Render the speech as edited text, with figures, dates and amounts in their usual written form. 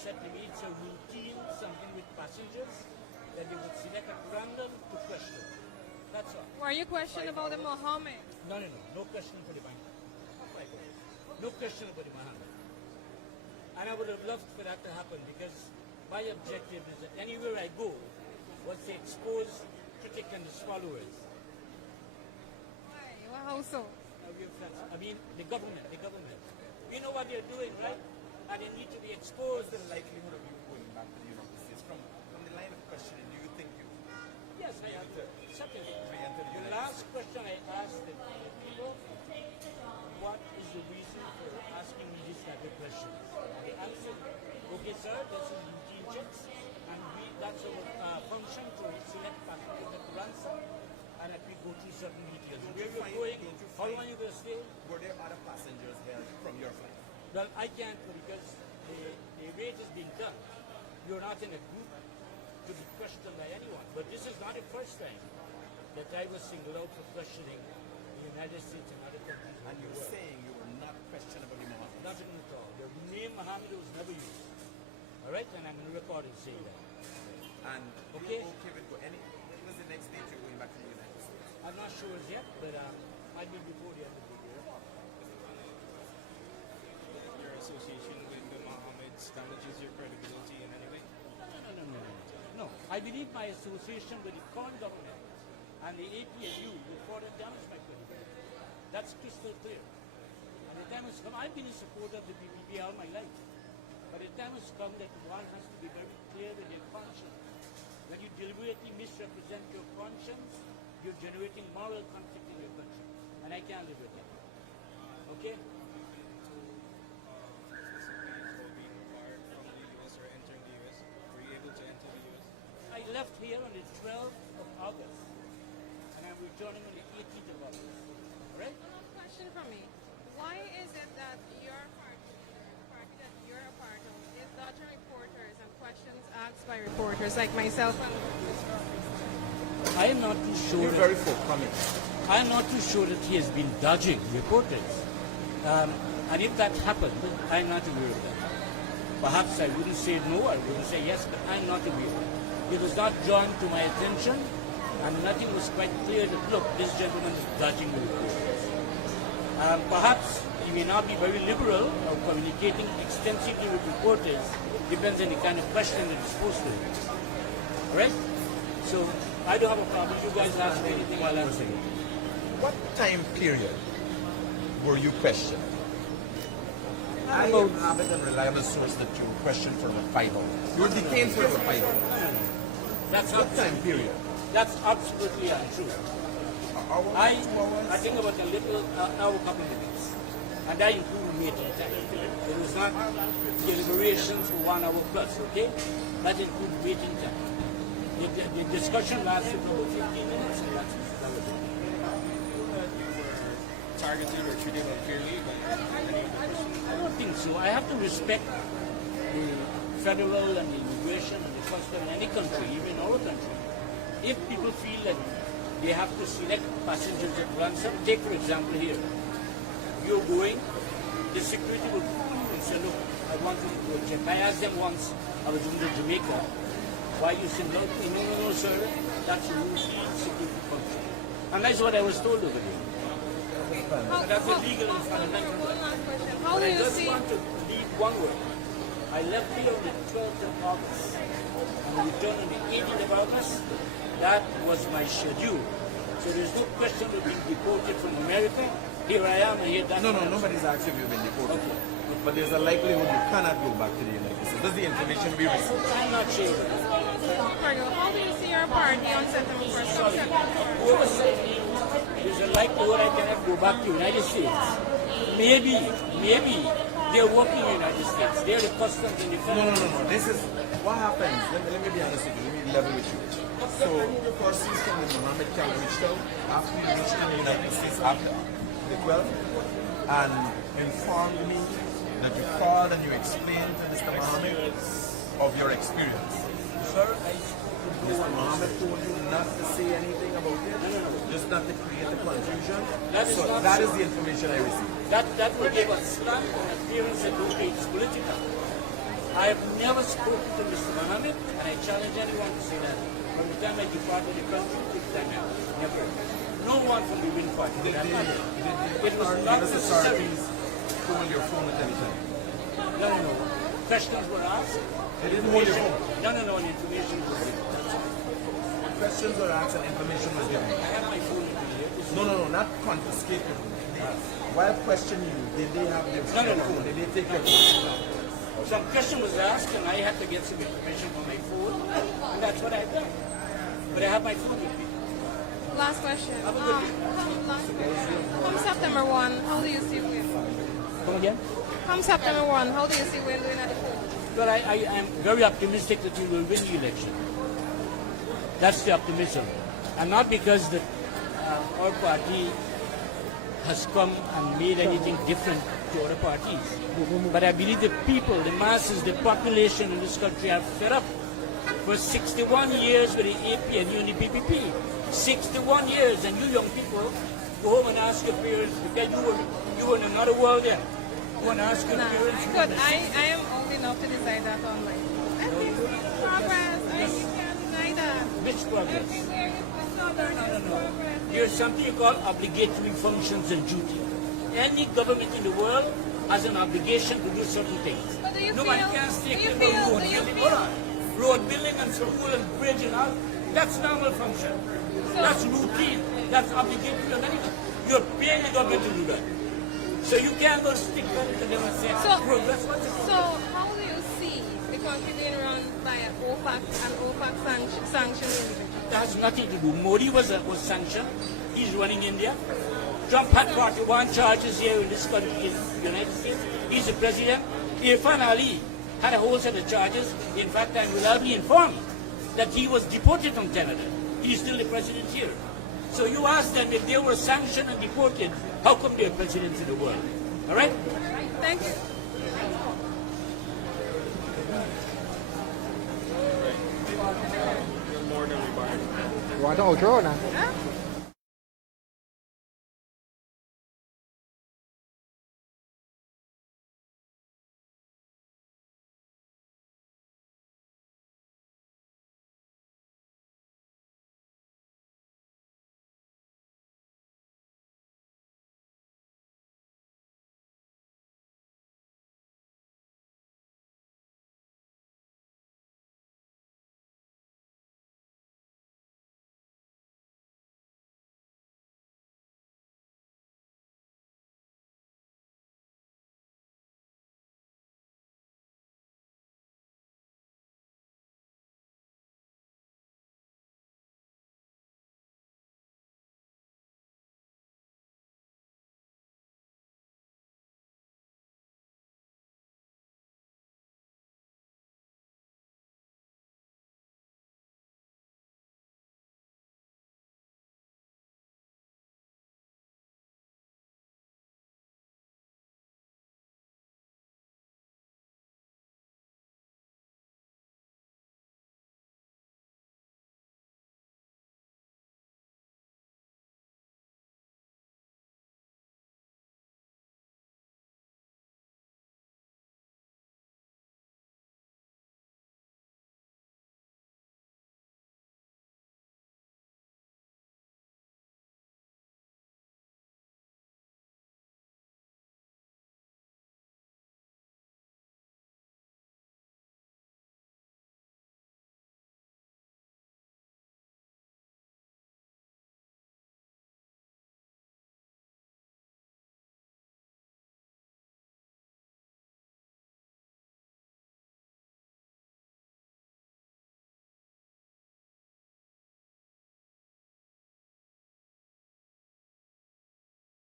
said to me it's a routine, something with passengers, that they would select at random to question. That's all. Were you questioned about the Mohammed? No question for the bank. No question about the Mohammed. And I would have loved for that to happen because my objective is that anywhere I go was to expose critic and his followers. Why? Well, how so? I mean, the government. We know what they're doing, right? And they need to be exposed. The likelihood of you going back to the United States from the line of questioning, do you think you? Yes, I have to. Certainly. The last question I asked the people, what is the reason for asking me this type of questions? They answered, okay, sir, that's a routine checks, and that's our function to select passengers at ransom, and that we go through certain details. Where you're going, how long you're going to stay? Were there other passengers held from your flight? Well, I can't because the rate is being done. You're not in a group to be questioned by anyone. But this is not the first time that I was singled out for questioning in the United States and other countries. And you're saying you were not questioned about the Mohammed? Nothing at all. The name Mohammed was never used. All right? And I'm going to record it saying that. And okay? You're okay with when was the next date you're going back to the United States? I'm not sure as yet, but I'll be before the end of the year. Your association with the Mohammeds damages your credibility in any way? No. I believe my association with the current government and the APLU will further damage my credibility. That's crystal clear. And the time has come, I've been in support of the PPP all my life. But the time has come that one has to be very clear with their conscience. When you deliberately misrepresent your conscience, you're generating moral conflict in your country. And I can't live with that. Okay? I left here on the 12th of August, and I'm returning on the 18th of August. All right? Another question from me. Why is it that your party, the party that you're a part of, is dodging reporters and questions asked by reporters like myself and I am not too sure. You're very forthcoming. I am not too sure that he has been dodging reporters. And if that happened, I'm not aware of that. Perhaps I wouldn't say no, I wouldn't say yes, but I'm not aware. It was not drawn to my attention, and nothing was quite clear that, look, this gentleman is dodging reporters. Perhaps he may not be very liberal or communicating extensively with reporters, depends on the kind of question that is posed to him. All right? So I don't have a problem. You guys ask me anything while I'm saying. What time period were you questioned? I have an unreliable source that you were questioned for about 5 hours. You were detained for about 5 hours. That's What time period? That's absolutely untrue. I think about a little hour, couple minutes. And that included waiting time. It was not deliberations for 1 hour plus, okay? That included waiting time. The discussion lasted for about 15 minutes, and that was it. Targeted or treated unfairly by any of the persons? I don't think so. I have to respect the federal and the immigration and the custom in any country, even our country. If people feel that they have to select passengers at ransom, take for example here, you're going, the security will pull you and say, look, I want you to go check. I asked them once, I was in Jamaica, why you said, no, sir, that's a routine security function. And that's what I was told over there. That's a legal and fundamental right. How But do I you just see? want to leave one word. I left here on the 12th of August and returned on the 18th of August. That was my schedule. So there's no question of being deported from America. Here I am, and here that's No, nobody's actually been deported. Okay. But there's a likelihood you cannot go back to the United States. That's the information we received. I'm not sure. How do you see your party on September 1st? Sorry. Whoever said there's a likelihood I cannot go back to the United States. Maybe they're working in the United States. They're the customs and the No. This is what happens. Let me be honest with you. Let me level with you. So, persons from the Mohammed camp reached out after you reached in the United States after the 12th and informed me that you called and you explained to Mr. Mohammed of your experience. Sir, I spoke to Mr. Mohammed told you not to say anything about it, just not to create the confusion. So that is the information I received. That would give a slant and appearance that okay, it's political. I have never spoken to Mr. Mohammed, and I challenge anyone to say that. From the time I departed the country to the time now, never. No one from the Wind Party. Did It was not US necessary. authorities hold your phone at any time? No. Questions were asked. They didn't hold your phone. No. And information was given. Questions were asked and information was given. I have my phone in here. No, not confiscated. While questioning you, did they have their No. phone? Did they take your phone? Some question was asked, and I had to get some information from my phone, and that's what I've done. But I have my phone with me. Last question. Have a good Come September 1, how do you see Wayne? Come again? Come September 1, how do you see Wayne doing at the poll? Well, I am very optimistic that we will win the election. That's the optimism. And not because our party has come and made anything different to other parties. But I believe the people, the masses, the population in this country are fed up. For 61 years with the AP and you and the PPP. 61 years, and you young people go home and ask your parents, because you were in another world then. Go and ask your parents. I am old enough to decide that online. I think progress. You can't deny that. Which progress? Everywhere you go, there's progress. There's something you call obligatory functions and duty. Any government in the world has an obligation to do certain things. But do you Nobody feel- can do stick you in feel- road do you building. feel- Hold on. Road building and school and bridge and all. That's normal function. That's routine. That's obligatory on anything. You're paying the government to do that. So you can't go stick to them and say, progress. What's it? So how do you see the country being run by an OFAC and OFAC sanctioned individual? That has nothing to do. Modi was sanctioned. He's running India. Trump had 41 charges here in this country, in the United States. He's the president. Irfan Ali had a whole set of charges. In fact, I'm reliably informed that he was deported from Canada. He's still the president here. So you ask them if they were sanctioned and deported, how come they're presidents in the world? All right? Thank you. More than we buy. You want to outro na? Huh?